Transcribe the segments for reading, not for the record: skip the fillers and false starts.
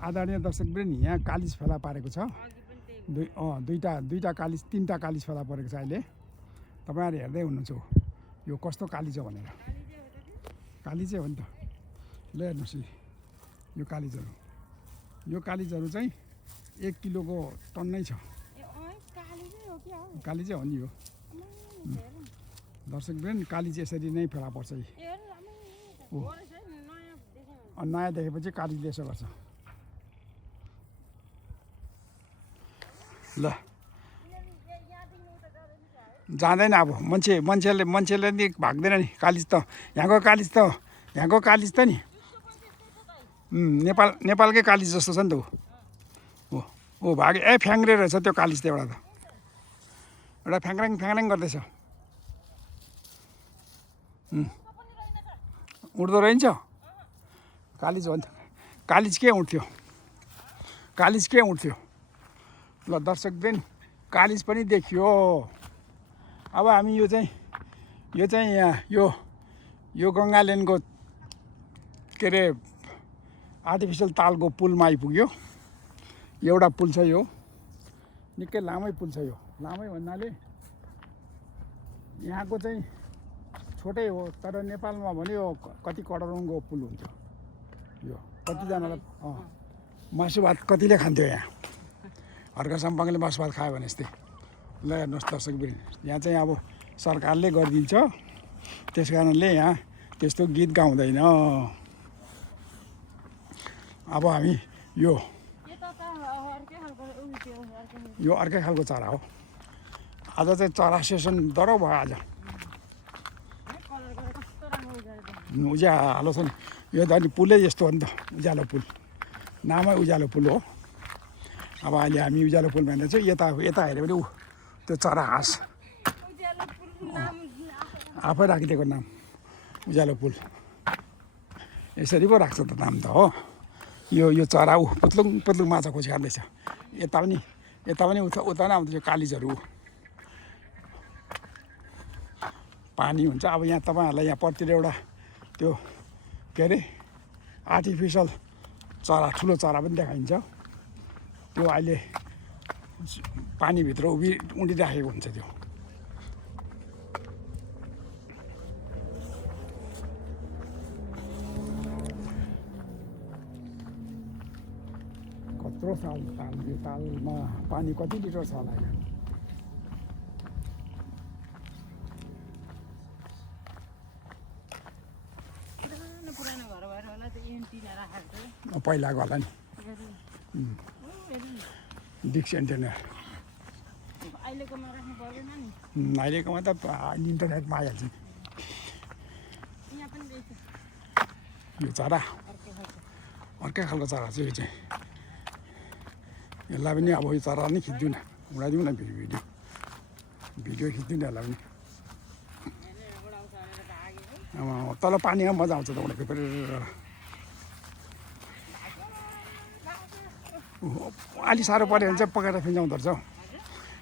आदरणीय दर्शकवृन्द यहाँ कालिज फेला पारेको छ दुईटा कालिज तीनटा कालिज फेला परेको छ अहिले तपाईहरु हेर्दै हुनुहुन्छ यो कस्तो कालिज हो भनेर कालिजै हो नि त ल हेर्नुस् यो कालिजहरु चाहिँ 1 किलोको टन्नै छ कालिजै हो नि यो दर्शकवृन्द कालिज यसरी नै फेला पर्छ नयाँ देखेपछि कालिजले यसो गर्छ ल जाँदैन अब मान्छेले नि भाग्दैन नि कालिज त यहाँको कालिज त नि नेपालकै कालिज जस्तो छ नि त ओ भागे फ्याङ्ग्रे रहेछ त्यो कालिज त एउटा फ्याङ्ग्राङ गर्दैछ उड्दो रहन्छ कालिज हो नि त कालिज के उड्थ्यो ल दर्शकवृन्द कालिज पनि देखियो अब हामी यो चाहिँ यहाँ यो गङ्गालेनको के अरे आर्टिफिसियल तालको पुलमा आइपुग्यो एउटा पुल छ यो निकै लामै पुल छ यो लामै भन्नाले यहाँको चाहिँ छोटै हो तर नेपालमा भने यो कति करोडौँको पुल हुन्छ यो कतिजनालाई मासु भात कतिले खान्थ्यो यहाँ हर्का सम्पङ्गले मासु भात खायो भने यस्तै ल हेर्नुहोस् दर्शकवृन्द यहाँ चाहिँ अब सरकारले गरिदिन्छ त्यस कारणले यहाँ त्यस्तो गीत गाउँदैन अब हामी यो अर्कै खालको चरा हो आज चाहिँ चरा सेसन डह्रो भयो आज उज्यालो छ नि यो त अनि पुलै यस्तो हो नि त उज्यालो पुल नामै उज्यालो पुल हो अब अहिले हामी उज्यालो पुल भनेर चाहिँ यता हेऱ्यो भने त्यो चरा हाँस आफै राखिदिएको नाम उज्यालो पुल यसरी पो राख्छ त नाम त हो यो चरा पुत्लुङ माछा खोजी खाँदैछ यता पनि उता नै आउँदैछ कालिजहरू पानी हुन्छ अब यहाँ तपाईँहरूलाई यहाँ पर्तिर एउटा त्यो के अरे आर्टिफिसियल चरा ठुलो चरा पनि देखाइन्छ त्यो अहिले पानीभित्र उडिराखेको हुन्छ त्यो कत्रो तालमा पानी कति लिटर छ होला यहाँ पहिलाको होला नि डिक्स एन्टेना अहिलेकोमा त इन्टरनेटमा आइहाल्छ यो चरा अर्कै खालको चरा छ यो चाहिँ यसलाई पनि अब यो चरा नै खिच्दिउँ न उडाइदिउँ न भिडियो खिच्दिउँ न यसलाई पनि तल पानीमा मजा आउँछ त उनीहरूको फेरि अलि साह्रो पऱ्यो भने चाहिँ पकाएर फिजाउँदो रहेछ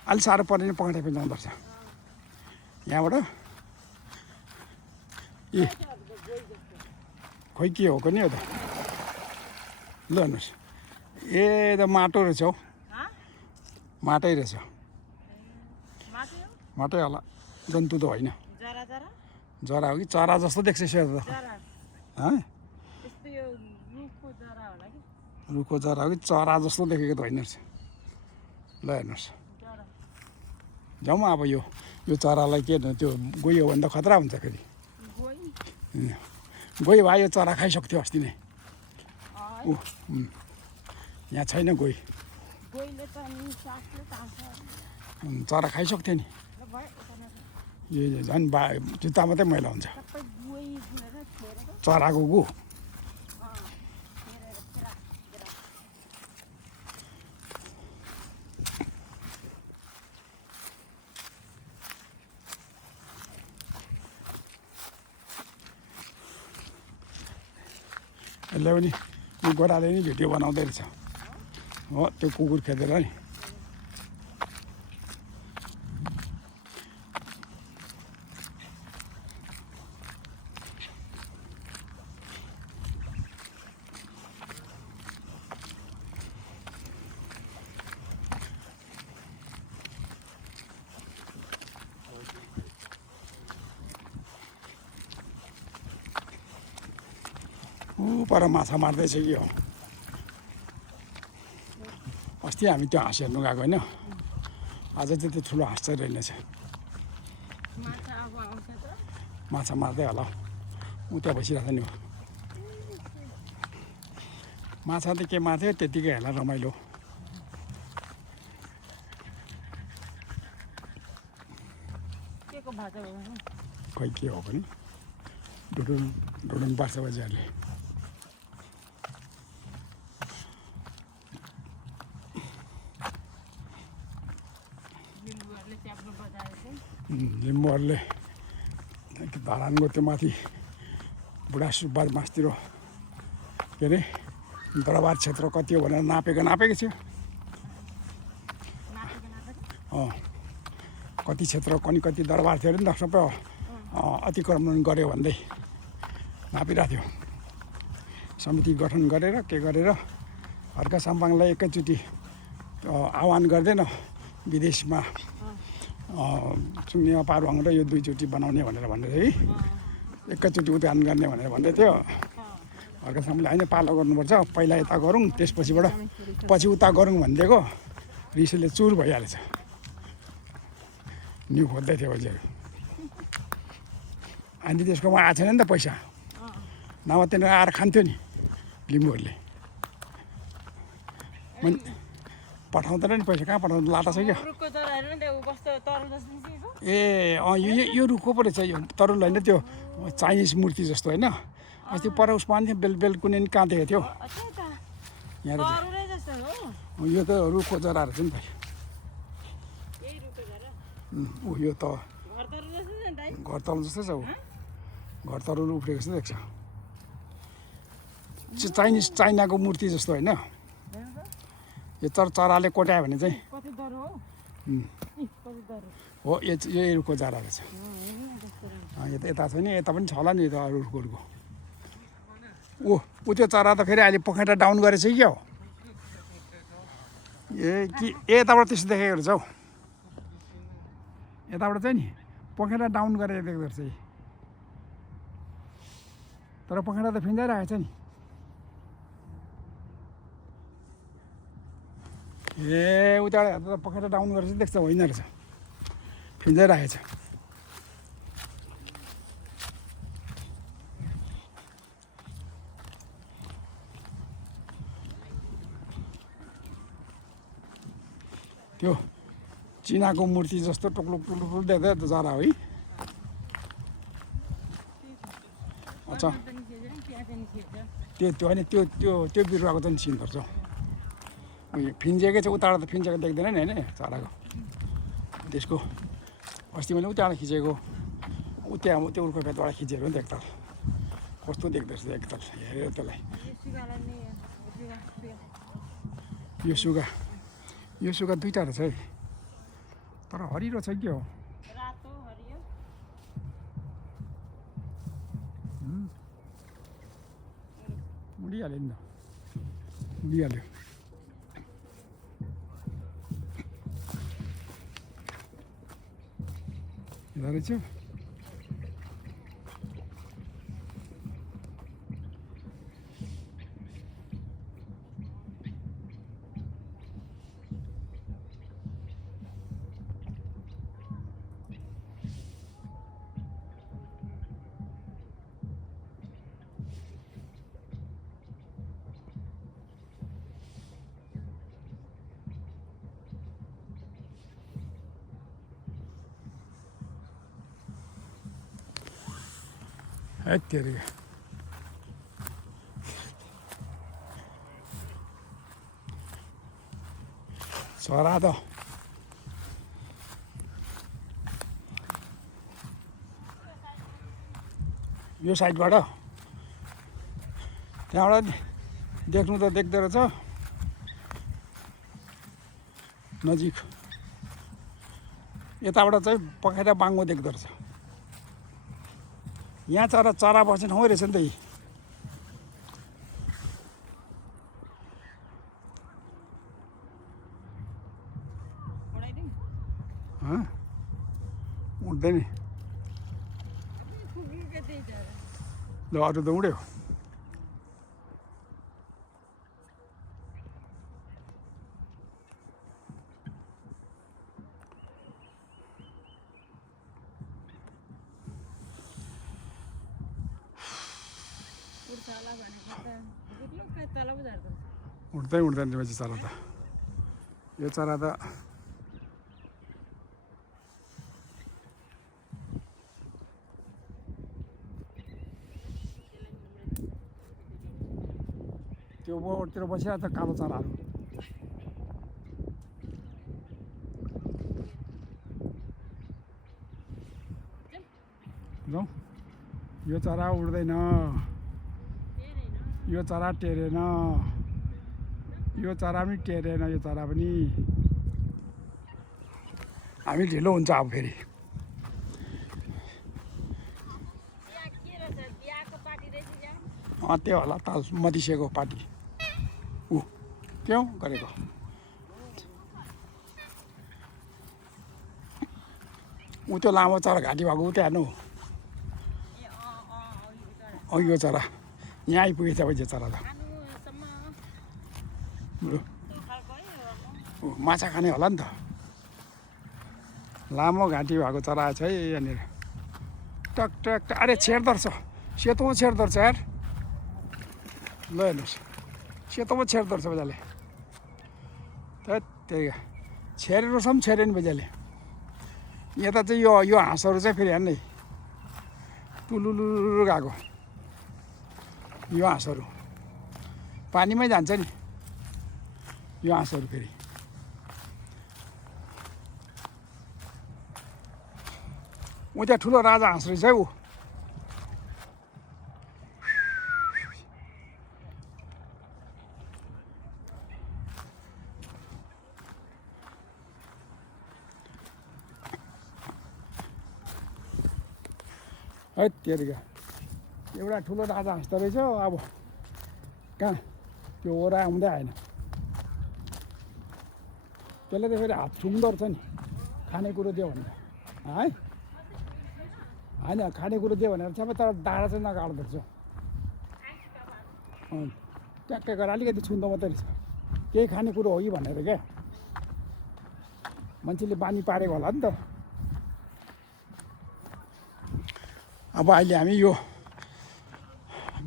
अलि साह्रो पऱ्यो भने पकाएर फिजाउँदो रहेछ यहाँबाट खोइ के हो नि यो त ल हेर्नुहोस् त माटो रहेछ हौ माटै रहेछ माटै होला जन्तु त होइन जरा हो कि चरा जस्तो देख्छ सेयर त रुखको जरा हो कि चरा जस्तो देखेको त होइन रहेछ ल हेर्नुहोस् जाउँ अब यो चरालाई के त्यो गयो भने त खतरा हुन्छ फेरि गयो भयो यो चरा खाइसक्थ्यो अस्ति नै यहाँ छैन गोही चरा खाइसक्थ्यो नि यो झन् जुत्ता मात्रै मैला हुन्छ चराको गु यसलाई पनि यो गोराले नि भिडियो बनाउँदै रहेछ हो त्यो कुकुर खेदेर नि पर माछा मार्दैछ कि हो अस्ति हामी त्यो हाँस हेर्नु गएको होइन आज चाहिँ त्यो ठुलो हाँस चाहिँ रहेनछ माछा मार्दै होला ऊ त्यहाँ बसिरहेको नि माछा त के मार्थ्यो त्यतिकै होला रमाइलो खै के हो पनि ढुडुङ पार्छ बजीहरूले लिम्बूहरूले धरानको त्यो माथि बुढा सुब्बा मासतिर के अरे दरबार क्षेत्र कति हो भनेर नापेको छु कति क्षेत्र कति दरबार थियो अरे नि त सबै अतिक्रमण गऱ्यो भन्दै नापिरहेको थियो समिति गठन गरेर के गरेर हर्का साम्पाङलाई एकैचोटि आह्वान गर्दैन विदेशमा चुङ्नीमा पारुवाङ र यो दुईचोटि बनाउने भनेर भन्दै थियो कि एकैचोटि उद्घाटन गर्ने भनेर भन्दै थियो हर्का साम्पाङले होइन पालो गर्नुपर्छ पहिला यता गरौँ त्यसपछिबाट पछि उता गरौँ भनिदिएको रिसले चुर भइहालेछ न्यु खोज्दै थियो बजीहरू अनि त्यसकोमा आएको छैन नि त पैसा नभए त्यहाँनिर आएर खान्थ्यो नि लिम्बूहरूले पठाउँदैन नि पैसा कहाँ पठाउँदा लाटा छ क्या ए यो रुखको पो रहेछ यो तरुल होइन त्यो चाइनिज मूर्ति जस्तो होइन अस्ति पर उसमा नि बेल कुनै कहाँ देखेको थियो यहाँ यो त रुखको जरा रहेछ नि त यो त घर तरुल जस्तै छ ऊ घर तरुल उफ्रेको जस्तो देख्छ चाइनाको मूर्ति जस्तो होइन यो चराले कोट्यायो भने चाहिँ हो यो रुखको जरा रहेछ यता छ नि यता पनि छ होला नि यता अरू रुखहरूको ऊ त्यो चरा त फेरि अहिले पखेटा डाउन गरेछ कि क्या हो यताबाट त्यस्तो देखेको रहेछ हौ यताबाट चाहिँ नि पखेटा डाउन गरेर देख्दो रहेछ तर पखेटा त फिँजाइरहेको छ नि ए उताबाट त पखेटा डाउन गरेर चाहिँ देख्छ होइन रहेछ फिँजाइरहेको छ त्यो चिनाको मूर्ति जस्तो टुक्लुक टुक्लुक देख्दै त जरा है अच्छा त्यो होइन त्यो बिरुवाको चाहिँ चिन्दो रहेछ फिन्जेकै छ उताबाट त फिन्जेको देख्दैन नि होइन चराको त्यसको अस्ति मैले उताबाट खिचेको त्यहाँ त्यो उर्को फेदबाट खिचेको नि त एकताल कस्तो देख्दो रहेछ एकताल हेरेर त्यसलाई यो सुगा दुईवटा रहेछ है तर हरिरो छ के हो उडिहाल्यो नि त उडिहाल्यो यता रहेछ तेरे चरा त यो साइडबाट त्यहाँबाट देख्नु त देख्दो रहेछ नजिक यताबाट चाहिँ पखेटा बाङ्गो देख्दो रहेछ यहाँ चरा बस्ने ठाउँ रहेछ नि त उठ्दैन ल अरू त उड्यो उठ्दै उठ्दैन रहेछ चरा त यो चरा त त्यो बोटतिर बसिरहेको छ कालो चराहरू जाउँ यो चरा उड्दैन यो चरा टेरेन यो चरा पनि टेरेन यो चरा पनि हामी ढिलो हुन्छ अब फेरि त्यो होला ताल मधिसेको पार्टी ऊ क्यों गरेको ऊ त्यो लामो चरा घाँटी भएको ऊ त्यहाँ हेर्नु यो चरा यहाँ आइपुगेछ अब यो चरा त माछा खाने होला नि त लामो घाँटी भएको चरा छ है यहाँनिर टक टक टक अरे छेड्दो रहेछ सेतो पो छेड्दो रहेछ यार ल हेर्नुहोस् सेतो पो छेड्दो रहेछ बजाले त्यही छेरेर पनि छेरेन बजाले यता चाहिँ यो हाँसहरू चाहिँ फेरि हेर्नु टुलुलुलु गएको यो हाँसहरू पानीमै जान्छ नि यो हाँसहरू फेरि ऊ त्यहाँ ठुलो राजा हाँस रहेछ है ऊ है तेरिका एउटा ठुलो राजा हाँस्दो रहेछ अब कहाँ त्यो ओरा आउँदै आएन त्यसले त फेरि हात ठुङ्दो रहेछ नि खानेकुरो दियो भनेर है होइन खानेकुरो दियो भनेर सबै तर डाँडा चाहिँ नगाड्दो रहेछ ट्याक्कै गरेर अलिकति छुन्दो मात्रै रहेछ केही खानेकुरो हो कि भनेर क्या मान्छेले बानी पारेको होला नि त अब अहिले हामी यो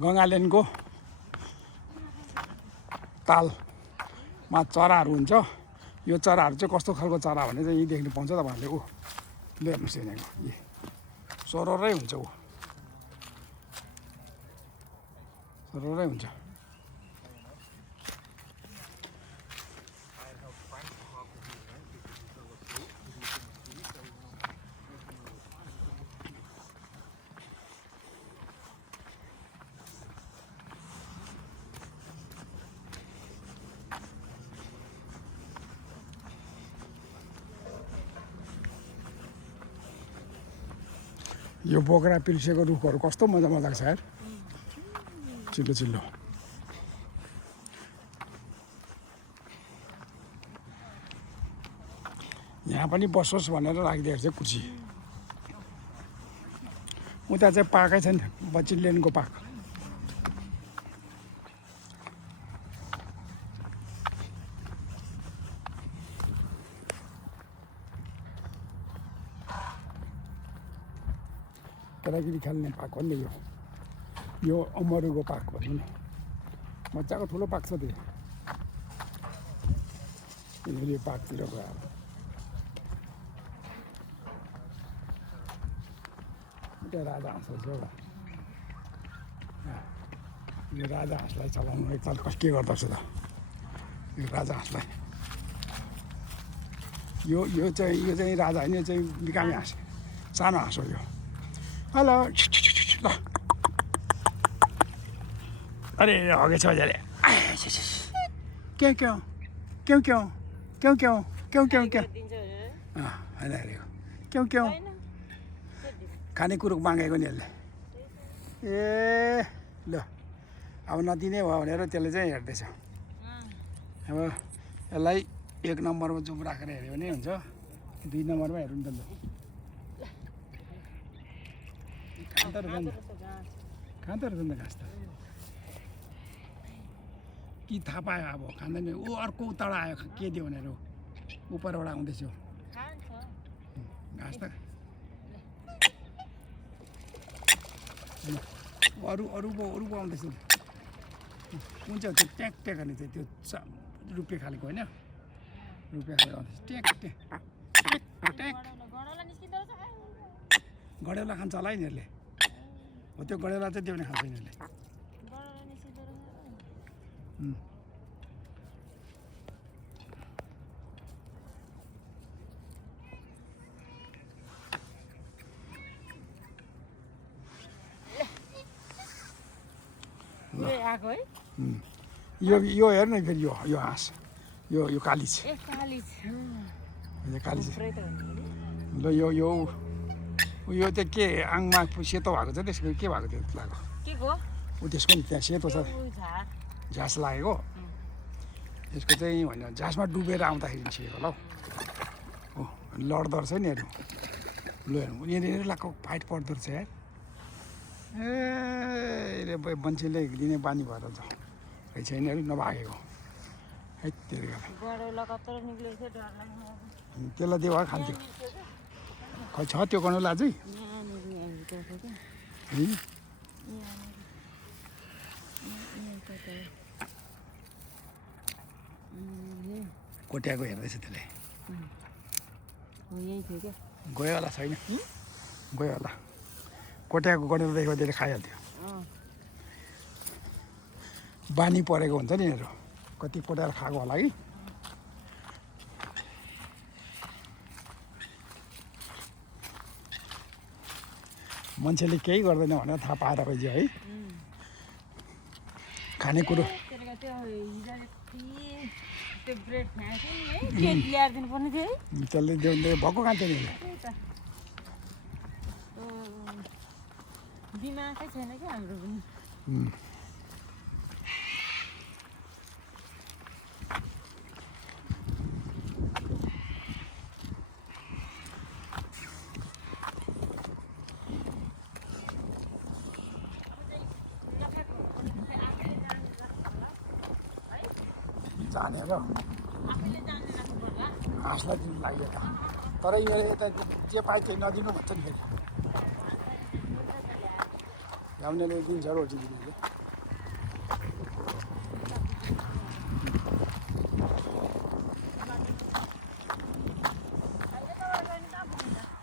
गङ्गालेनको तालमा चराहरू हुन्छ यो चराहरू चाहिँ कस्तो खालको चरा भने चाहिँ यहीँ देख्नु पाउँछ तपाईँहरूले ऊ हेर्नुहोस् यहाँको यी सररै हुन्छ ऊ सररै हुन्छ यो बोक्रा पिल्सेको रुखहरू कस्तो मजा मजाको छ यार चिल्लो चिल्लो यहाँ पनि बसोस् भनेर राखिदिएको छ कुर्सी उता चाहिँ पाकै छ नि बचिल्लेनको पाक केटाकेटी खेल्ने पाक हो नि यो अमरुको पाक भन्नु नि मजाको ठुलो पाक छ त्यो यो पाकतिर गएर त्यो राजा हाँस रहेछ एउटा यो राजा हाँसलाई चलाउनु एकताल के गर्दो रहेछ त यो राजा हाँसलाई यो चाहिँ राजा होइन यो चाहिँ बिकामी हाँस सानो हाँस हो यो हेलो ल अरे हगेछ मजाले क्यों क्यों क्यों क्यों क्यों क्यों क्यों क्यों क्यों होइन हेरेको क्यों क्यों खानेकुरो मागेको नि यसले ए ल अब नदिने भयो भनेर त्यसले चाहिँ हेर्दैछ अब यसलाई 1 नम्बरमा चुप राखेर हेऱ्यो भने हुन्छ 2 नम्बरमा हेर्नु नि त खाँदो रहेछ नि त घाँस त कि थाहा पायो अब खाँदैन ऊ अर्को उताबाट आयो के दियो भनेर उपरबाट आउँदैछ घाँस त अरू पो आउँदैछ कुन चाहिँ त्यो ट्याक ट्याक गर्ने चाहिँ त्यो रुपियाँ खालेको होइन रुपियाँ खाले ट्याक ट्याक ट्याक गडेउला खान्छ होला है यिनीहरूले हो त्यो गडेउला चाहिँ त्यो पनि खान्छ यिनीहरूले यो हेर्नु नि फेरि यो हाँस यो कालिज कालिज ल यो चाहिँ के आङमा सेतो भएको छ त्यसको के भएको थियो लागेको ऊ त्यसको नि त्यहाँ सेतो छ झाँस लागेको यसको चाहिँ होइन झाँसमा डुबेर आउँदाखेरि निस्केको होला हौ लड्दो रहेछ नि हेर्नु ल हेर्नु यहाँनिर लाग्को फाइट पर्दो रहेछ यार ए मान्छेले लिने बानी भएर छ है छैन नभागेको है त्यसलाई देवा खान्थ्यो खै छ त्यो गर्नुलाई अझै कोट्याएको हेर्दैछ त्यसले गयो होला छैन गयो होला कोट्याएको गरेर देखेको त्यसले खाइहाल्थ्यो बानी परेको हुन्छ नि यिनीहरू कति कोट्याएर खाएको होला कि मान्छेले केही गर्दैन भनेर थाहा पाएर गइदियो है खानेकुरो त्यसले भएको खान्छ नि दिमागै छैन कि हाम्रो पनि जाने र हाँसलाई दिनु लाग्यो त तर यिनीहरूले यता जे पायो त्यही नदिनु भन्छ नि फेरि ल्याउनेले दिन्छ रोटी दिनेले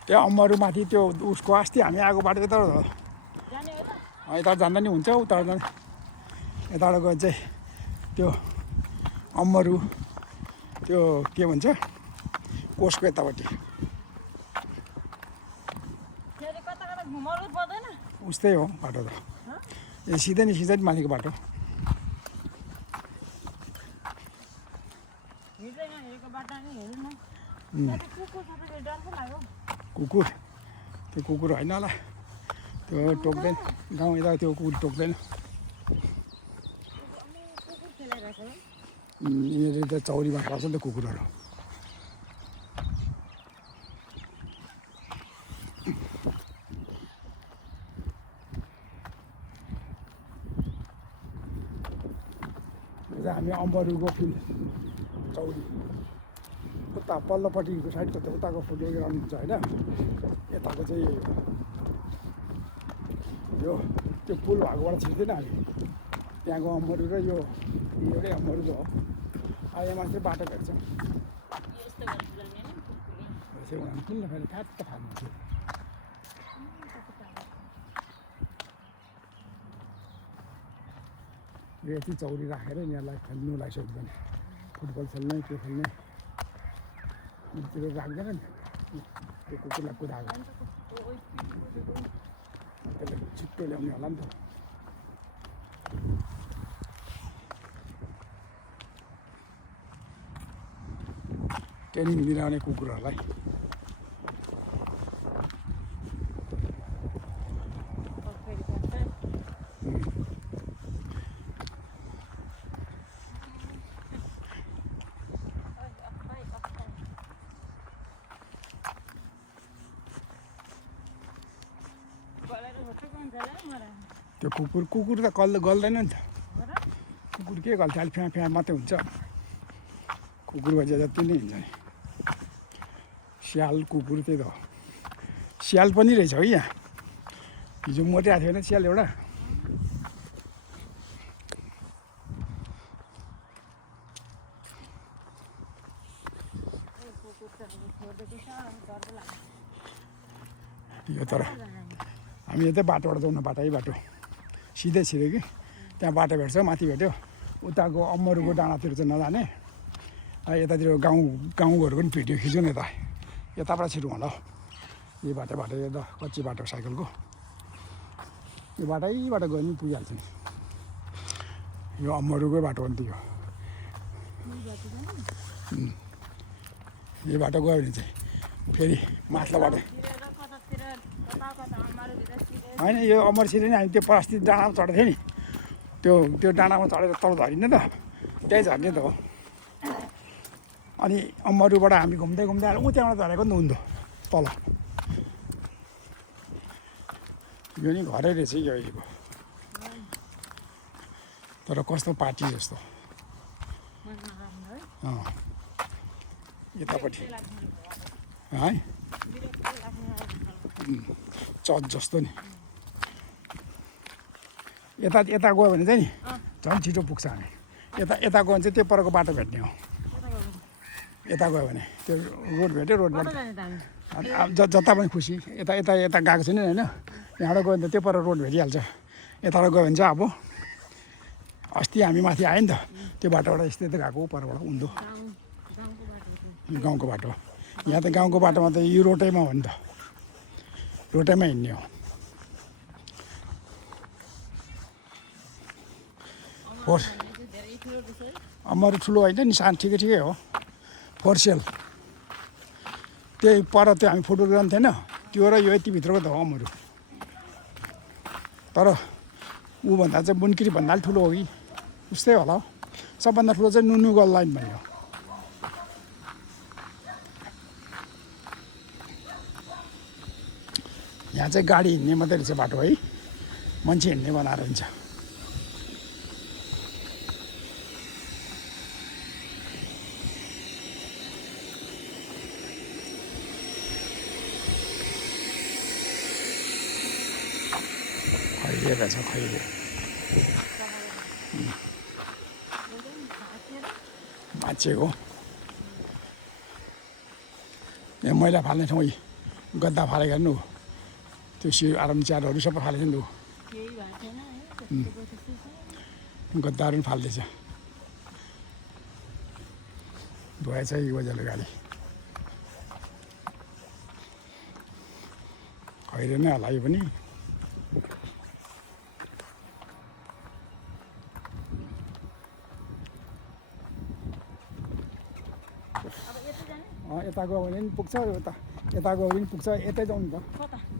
त्यो अम्महरूमाथि त्यो उसको अस्ति हामी आएको बाटो यता यता जाँदा नि हुन्छ उता यताबाट गयो चाहिँ त्यो अम्महरू त्यो के भन्छ कोसको यतापट्टि उस्तै हो बाटो त ए सिधै नि सिधै माथिको बाटो कुकुर त्यो कुकुर होइन होला त्यो टोक्दैन गाउँ यता त्यो कुकुर टोक्दैन यिनीहरू त चौरीमा पर्छ नि त कुकुरहरू हामी अम्बरुको फिल्ड चौरी उता पल्लोपट्टिको साइडको त उताको फुल ग्राउन्ड हुन्छ होइन यताको चाहिँ यो त्यो पुल भएकोबाट छिर्दैन हामी त्यहाँको अम्बरु र यो एउटै अम्बरु हो अहिले मात्रै बाटो भेट्छ किन फेरि फ्याट्ट खानुहुन्छ यति चौरी राखेर यिनीहरूलाई खेल्नुलाई सक्दैन फुटबल खेल्ने के खेल्ने त्यो राख्दैन नि त्यो कुकुरलाई कुदाएको त्यसले छिट्टो ल्याउने होला नि त ट्रेनिङ दिलाउने कुकुरहरूलाई त्यो कुकुर त गल्दैन नि त कुकुर के गल्छ अहिले फ्याँ फ्याँ मात्रै हुन्छ कुकुर भए जति नै हुन्छ नि स्याल कुकुर त्यही त हो स्याल पनि रहेछ है यहाँ हिजो मोटिरहेको थियो होइन स्याल एउटा छोडिदिएको छ डर पो लाग्छ यो तर हामी यतै बाटोबाट जाउँ न बाटै बाटो सिधै सिधै कि त्यहाँ बाटो भेट्छ माथि भेट्यो उताको अमरुको डाँडातिर चाहिँ नजाने यतातिर गाउँघरको पनि भिडियो खिच्यो नि यताबाट छिटो होला यो बाटो यो त कच्ची बाटो साइकलको यो बाटैबाट गयो नि पुगिहाल्छ नि यो अमरुकै बाटो हो नि त यो बाटो गयो भने चाहिँ फेरि माथिल्लो बाटो होइन यो अमरसिरे नि हामी त्यो परास्ती डाँडामा चढेको थियो नि त्यो डाँडामा चढेर तल झरिने त त्यहीँ झर्ने त हो अनि अमरुबाट हामी घुम्दै आएर ऊ त्यहाँबाट झरेको नि त हुन्थ्यो तल यो नि घरै रहेछ कि अहिलेको तर कस्तो पार्टी जस्तो यतापट्टि है चर्च जस्तो नि यता गयो भने चाहिँ नि झन् छिटो पुग्छ हामी यता गयो भने चाहिँ त्यो परको बाटो भेट्ने हो यता गयो भने त्यो रोड भेट्यो रोडबाट अब जता पनि खुसी यता गएको छैन होइन यहाँबाट गयो भने त त्यो पर रोड भेटिहाल्छ यताबाट गयो भने चाहिँ अब अस्ति हामी माथि आयो नि त त्यो बाटोबाट यस्तै गएको परबाट उँधो गाउँको बाटो यहाँ त गाउँको बाटोमा त यो रोटैमा हो नि त रोटैमा हिँड्ने हो अमर ठुलो होइन नि सानो ठिकै हो फोर सेल त्यही पर त्यो हामी फुटबल ग्राउन्ड थिएन त्यो र यो यति भित्रको त हो अमर तर ऊभन्दा चाहिँ बुनकिरी भन्दा पनि ठुलो हो कि उस्तै होला हौ सबभन्दा ठुलो चाहिँ नुनुगल लाइन भन्ने हो यहाँ चाहिँ गाडी हिँड्ने मात्रै रहेछ बाटो है मान्छे हिँड्ने बनाएर हुन्छ खैरे रहेछ खैरे बाँचेको यहाँ मैला फाल्ने ठाउँ गद्दा फालेको हेर्नु त्यो आराम च्यारहरू सबै फालेको नि गद्दाहरू पनि फाल्दैछ भएछ यो बजारले गाडी खैरे नै होला यो पनि यता गयो भने पनि पुग्छ यता गयो भने पनि पुग्छ यतै जाउँ नि त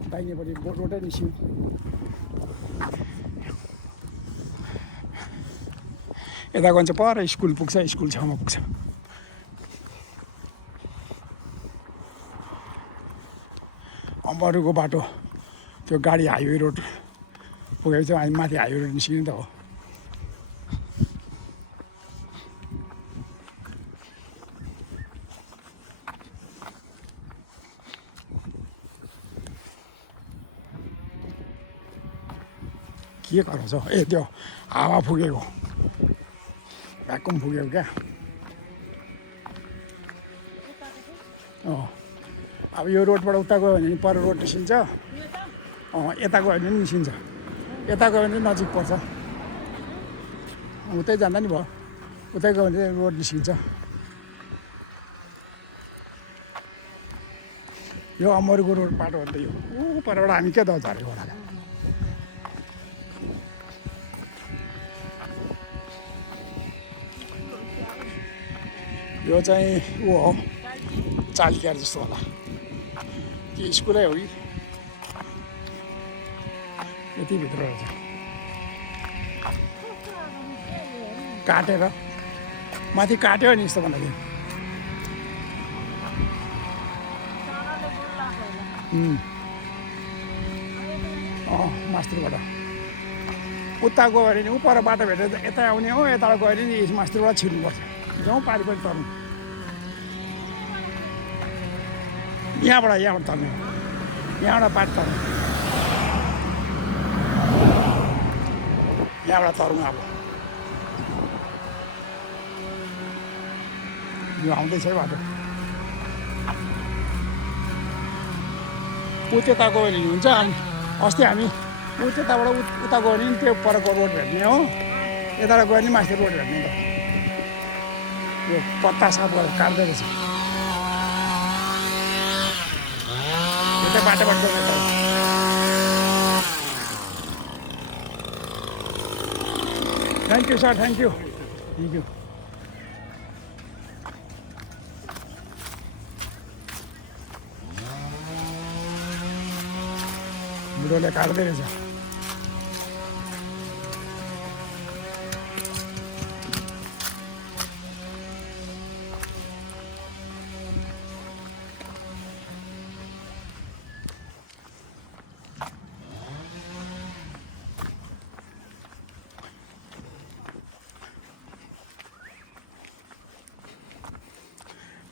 दाहिनेपट्टि रोडै निस्क्यौँ यता गयो भने चाहिँ पर स्कुल पुग्छ स्कुल छेउमा पुग्छ अमरुको बाटो त्यो गाडी हाइवे रोड पुगेपछि हामी माथि हाइवे रोड निस्किनु त हो के गराउँछ त्यो हावा फुकेको भ्याकुम फुकेको क्या अब यो रोडबाट उता गयो भने पर रोड निस्किन्छ यता गयो भने पनि निस्किन्छ यता गयो भने नजिक पर्छ उतै जाँदा नि भयो उतै गयो भने रोड निस्किन्छ यो अमरुको रोड बाटो हो नि त यो परबाट हामी के त झरेको होला यो चाहिँ ऊ हो चालिकार जस्तो होला कि स्कुलै हो कि यति भित्र रहेछ काटेर माथि काट्यो नि यस्तो भन्दाखेरि मास्टरबाट उता गयो भने नि ऊ पर बाटो भेटेर यता आउने हो यता गयो भने नि मास्टरबाट छिर्नुपर्छ जाउँ पारि पनि तर्नु यहाँबाट तर्नु यहाँबाट पारि तर्नु यहाँबाट तर्नु अब यो आउँदैछ है बाटो ऊ त्यता गयो भने हुन्छ अनि अस्ति हामी ऊ त्यताबाट उता गयो भने त्यो परको रोड हेर्ने हो यताबाट गयो भने माथि रोड हेर्ने त यो पत्ता साफ गरेर काट्दै रहेछ यता बाटोबाट गयो thank you sir thank you thank you बुढोले काट्दै रहेछ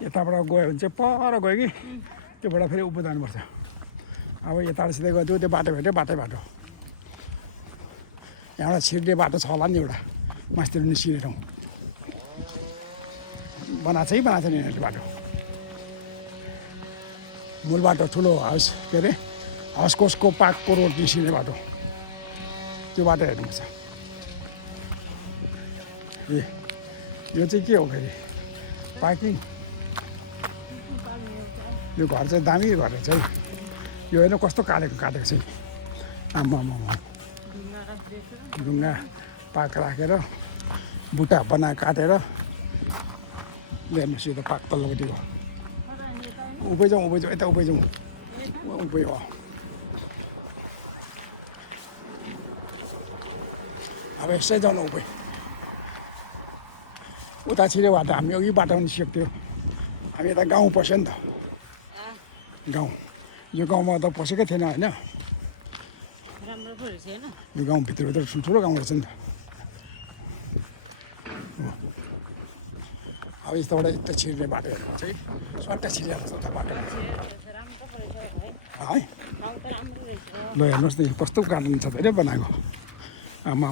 यताबाट गयो भने चाहिँ पर गयो कि त्योबाट फेरि उँभो जानुपर्छ अब यताबाट सिधै गयो त्यो बाटो भेट्यो बाटै बाटो यहाँबाट छिर्ने बाटो छ होला नि एउटा मास्तिर निस्किने ठाउँ बनाएको छ नि यिनीहरूले बाटो मूल बाटो ठुलो हाउस के अरे हाउस कोसको पार्कको रोड निस्किने बाटो त्यो बाटो हेर्नुपर्छ ए यो चाहिँ के हो फेरि पार्किङ यो घर चाहिँ दामी घर रहेछ है यो होइन कस्तो काटेको चाहिँ आम्मा ढुङ्गा पाक राखेर बुट्टा बनाएर काटेर ल्याउनुहोस् यो त पाक तल्लोपट्टि हो उभै जाउँ यता उभै जाउँ उभै हो अब यसै जाउँ न उभै उता छिरे बाटो हामी अघि बाटो पनि सिक्थ्यो हामी यता गाउँ पस्यो नि त गाउँ यो गाउँमा त पसेकै थिएन होइन यो गाउँभित्र ठुल्ठुलो गाउँ रहेछ नि त अब यस्तोबाट यता छिर्ने बाटो हेर्नु चाहिँ स्वाट्टा छिरिहाल्छ त बाटो है ल हेर्नुहोस् न कस्तो गार्डन छ धेरै बनाएको आमा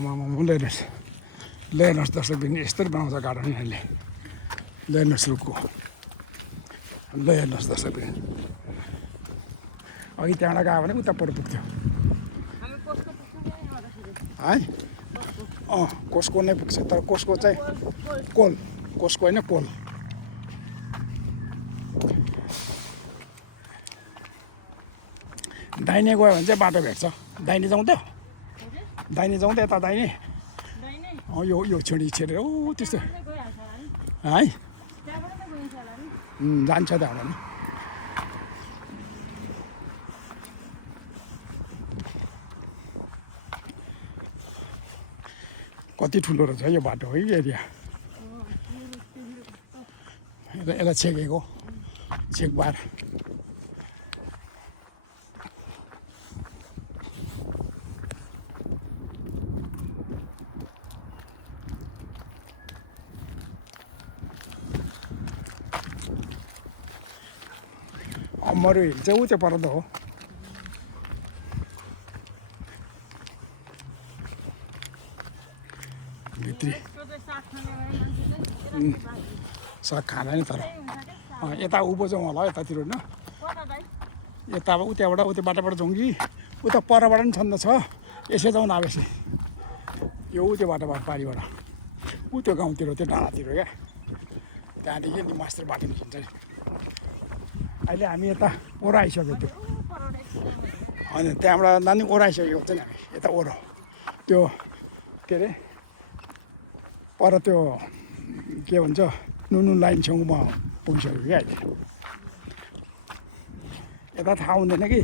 ल हेर्नुहोस् दर्शकबिन यस्तरी बनाउँछ गार्डन यहाँले ल हेर्नुहोस् रुखको ल हेर्नुहोस् दर्शकबिन अघि त्यहाँबाट गयो भने उता पर पुग्थ्यो है कोसको नै पुग्छ तर कोसको चाहिँ कोसको होइन कोल दाहिने गयो भने चाहिँ बाटो भेट्छ दाहिने जाउँ त यता दाहिने यो छेडी छेडेर ओ त्यस्तो है जान्छ त्यहाँबाट नि कति ठुलो रहेछ यो बाटो है एरिया यसलाई छेकेको छेकबार अमरो हिल चाहिँ ऊ त्यो पर त हो भित्री साग खाना नि तर यता उँभो जाउँ होला यतातिर होइन यता अब उताबाट उता बाटोबाट जाउँ कि उता परबाट पनि छन् त छ यसै जाउँ न अब यसै यो त्यो बाटोबाट पारिबाट त्यो गाउँतिर त्यो डाँडातिर क्या त्यहाँदेखि नि मास्टर बाटो निस्किन्छ नि अहिले हामी यता ओह्रो आइसक्यो त्यो होइन त्यहाँबाट नानी ओह्रो आइसकेको हुन्छ नि हामी यता ओह्रो त्यो के अरे पर त्यो के भन्छ नुन लाइन छेउमा पुगिसक्यो क्या अहिले यता थाहा हुँदैन कि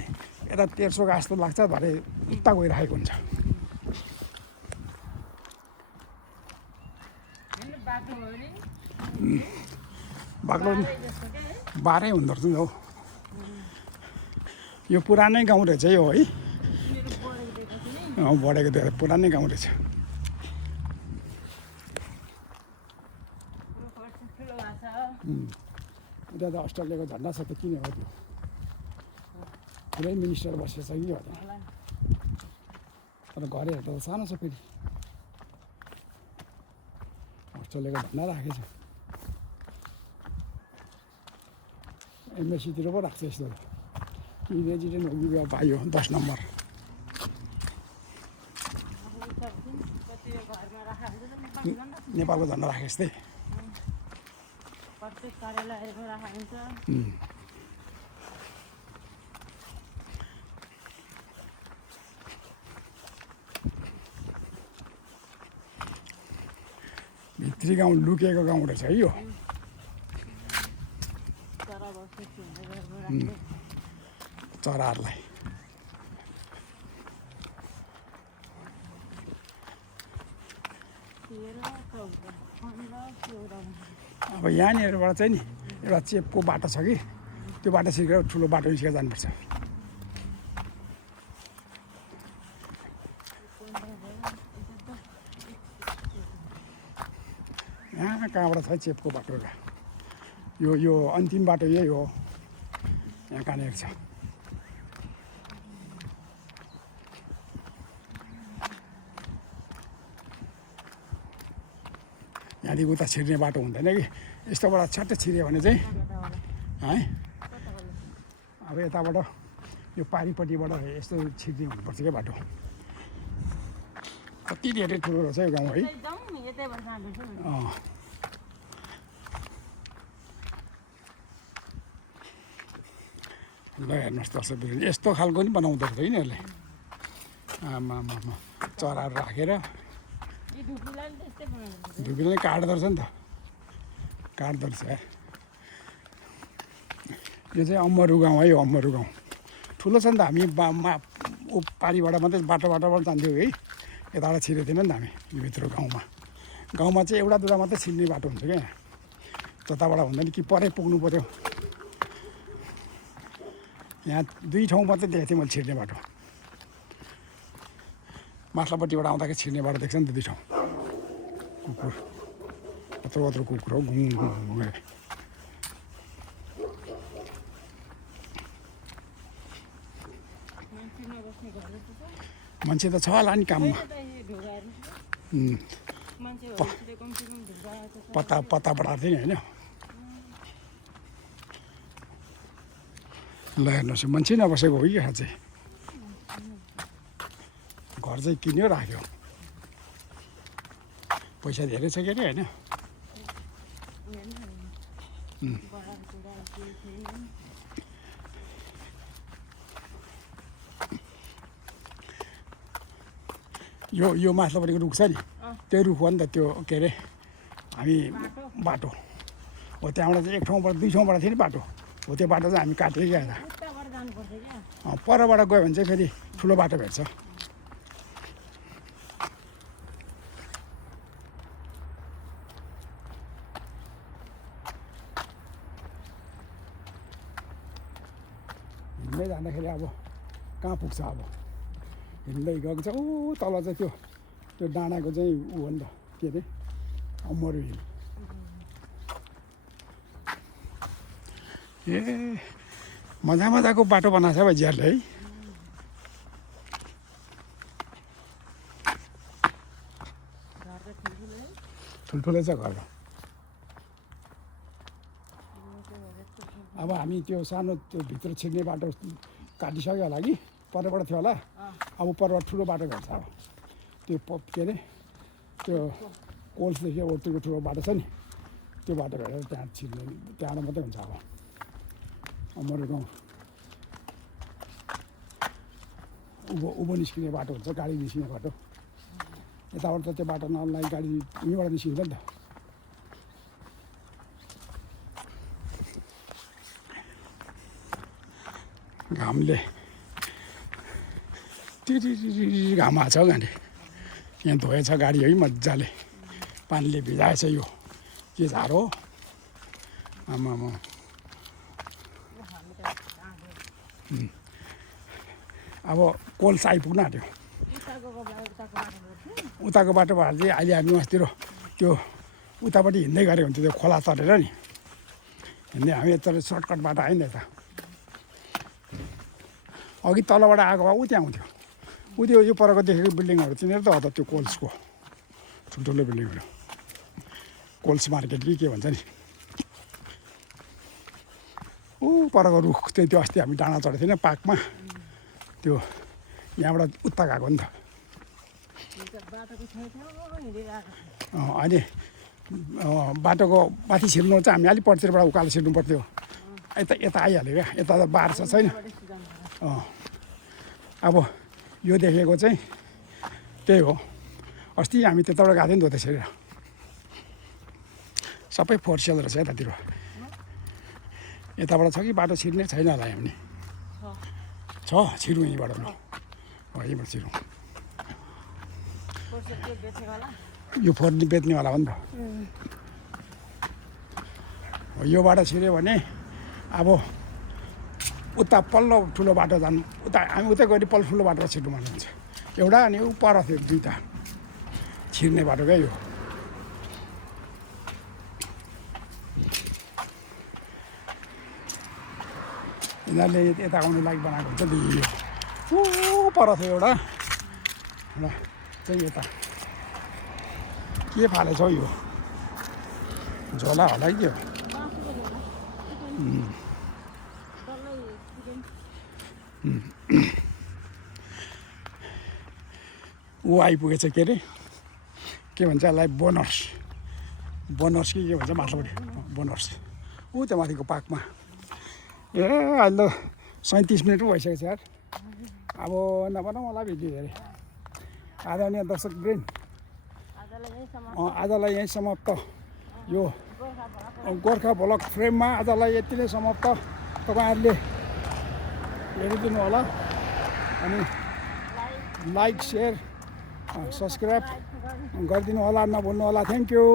यता तेर्सो जस्तो लाग्छ भरे उता गइरहेको हुन्छ बाक्लो बाह्रै हुँदो रहेछ नि हौ यो पुरानै गाउँ रहेछ यो है बढेको देखेर पुरानै गाउँ रहेछ उता त अस्ट्रेलियाको झन्डा छ त किन हो त्यो पुरै मिनिस्टर बसेछ कि हो तर घर हेर्दा त सानो छ फेरि अस्ट्रेलियाको झन्डा राखेछ एमएससीतिर पो राख्छ यस्तो कि रेजिडेन्ट हो कि पाइयो 10 नम्बर अब उता जुन कति यो घरमा राखेको हुन्छ त नेपाली झन्डा नेपालको झन्डा राखे जस्तै प्रत्येक कार्यालयहरूमा राखेको हुन्छ भित्री गाउँ लुकेको गाउँ रहेछ है यो चरा बस्ने हुँदै गएको राख्ने चराहरूलाई अब यहाँनिरबाट चाहिँ नि एउटा चेपको बाटो छ कि त्यो बाटो सिकेर ठुलो बाटो निस्केर जानुपर्छ यहाँ कहाँबाट छ चेपको बाटो एउटा यो अन्तिम बाटो यही हो यहाँ कहाँनिर छ यहाँदेखि उता छिर्ने बाटो हुँदैन कि यस्तोबाट छट्टै छिर्यो भने चाहिँ है अब यताबाट यो पारिपट्टिबाट यस्तो छिर्ने हुनुपर्छ क्या बाटो कति धेरै ठुलो रहेछ यो गाउँ है ल हेर्नुहोस् दर्शक यस्तो खालको नि बनाउँदो रहेछ यिनीहरूले आमा चराहरू राखेर धुपीले काट्दो रहेछ नि त काट्दो रहेछ यो चाहिँ अम्मरु गाउँ है अम्मरु गाउँ ठुलो छ नि त हामी पारिबाट मात्रै बाटोबाट जान्थ्यौँ है यताबाट छिरेको थिएन नि त हामी यो भित्र गाउँमा चाहिँ एउटा दुईवटा मात्रै छिर्ने बाटो हुन्छ क्या जताबाट हुँदैन कि परै पुग्नु पऱ्यो यहाँ 2 ठाउँ मात्रै देखेको थिएँ मैले छिर्ने बाटो माथिल्लोपट्टिबाट आउँदाखेरि छिर्ने बाटो देख्छ नि त 2 ठाउँ कुकुर कत्रो कुकुर हो घुङ मान्छे त छ होला नि काममा पत्ता बढाएको थियो नि होइन ल हेर्नुहोस् मान्छे नबसेको हो कि यहाँ चाहिँ घर चाहिँ किन्यो राख्यो पैसा धेरै छ के अरे होइन यो माथिल्लोपट्टिको रुख छ नि त्यो रुख हो नि त त्यो के अरे हामी बाटो हो त्यहाँबाट चाहिँ 1 ठाउँबाट 2 ठाउँबाट थियो नि बाटो हो त्यो बाटो चाहिँ हामी काटेर गएर परबाट गयो भने चाहिँ फेरि ठुलो बाटो भेट्छ हिँड्दै जाँदाखेरि अब कहाँ पुग्छ अब हिँड्दै गएको छ ऊ तल चाहिँ त्यो डाँडाको चाहिँ ऊ हो नि त के अरे अमर हिल ए मजाको बाटो बनाएको छ भाइ जियारले है ठुल्ठुलै छ घर अब हामी त्यो सानो त्यो भित्र छिर्ने बाटो काटिसक्यो होला कि परबाट थियो होला अब परबाट ठुलो बाटो भेट्छ अब त्यो के अरे त्यो कोल्सदेखि ओर्तीको ठुलो बाटो छ नि त्यो बाटो भेटेर त्यहाँ छिर्ने त्यहाँबाट मात्रै हुन्छ अब अमर गाउँ उँभो निस्किने बाटो हुन्छ गाडी निस्किने बाटो यताबाट त त्यो बाटो नलाई गाडी यहीँबाट निस्किन्छ नि त घामले घाम आएको छ हौ गाडी यहाँ धोएछ गाडी है मजाले पानीले भिजाएछ यो के झार हो आमा अब कोल्स आइपुग्न आँट्यो उताको बाटोबाट चाहिँ अहिले हामी अस्तिर त्यो उतापट्टि हिँड्दै गरेको हुन्थ्यो त्यो खोला तरेर नि हिँड्दै हामी यता सर्टकट बाटो आयो नि यता अघि तलबाट आएको भए ऊ त्यहाँ आउँथ्यो ऊ त्यो यो परको देखेको बिल्डिङहरू तिनीहरू त हो त त्यो कोल्सको ठुल्ठुलो बिल्डिङहरू कोल्स मार्केट कि के भन्छ नि ऊ परको रुख चाहिँ त्यो अस्ति हामी डाँडा चढेको थिएन पार्कमा त्यो यहाँबाट उता गएको नि त बाटोको छेउछाउ हिँडिरहेको अनि बाटोको माथि छिर्नु चाहिँ हामी अलिक पछिबाट उकालो छिर्नु पर्थ्यो यता यता आइहाल्यो क्या यता त बार छ छैन अब यो देखेको चाहिँ त्यही हो अस्ति हामी त्यताबाट गएको थियौँ नि त त्यसरी सबै फोर सेल रहेछ यतातिर यताबाट छ कि बाटो छिर्ने छैन होला हामी छ छिरौँ यहीँबाट ल यहीँबाट छिरौँ यो फोर बेच्नेवाला हो नि त यो बाटो छिर्यो भने अब उता पल्लो ठुलो बाटो जानु उता हामी उतै गएर पल्लो ठुलो बाटो छिर्नु मन हुन्छ एउटा अनि ऊ पर थियो दुईवटा छिर्ने बाटो क्या यो यिनीहरूले यता आउनु लागि बनाएको हुन्छ नि यो पर थियो एउटा र चाहिँ यता के फालेछ हौ यो झोला होला कि यो ऊ आइपुगेछ के अरे के भन्छ यसलाई बोनर्स बोनर्स कि के भन्छ माथिल्लोपट्टि बोनर्स ऊ त्यो माथिको पार्कमा ए अहिले त 37 मिनट पो भइसकेको छ यार अब नबनाऊ होला भिडियो हेरेँ आदरणीय दर्शक वृन्द आजलाई यहीँ समाप्त यो गोर्खा भ्लग फ्रेममा आजलाई यति नै समाप्त तपाईँहरूले हेरिदिनु होला अनि लाइक सेयर सब्सक्राइब गरिदिनु होला नभुल्नु होला थ्याङ्क यू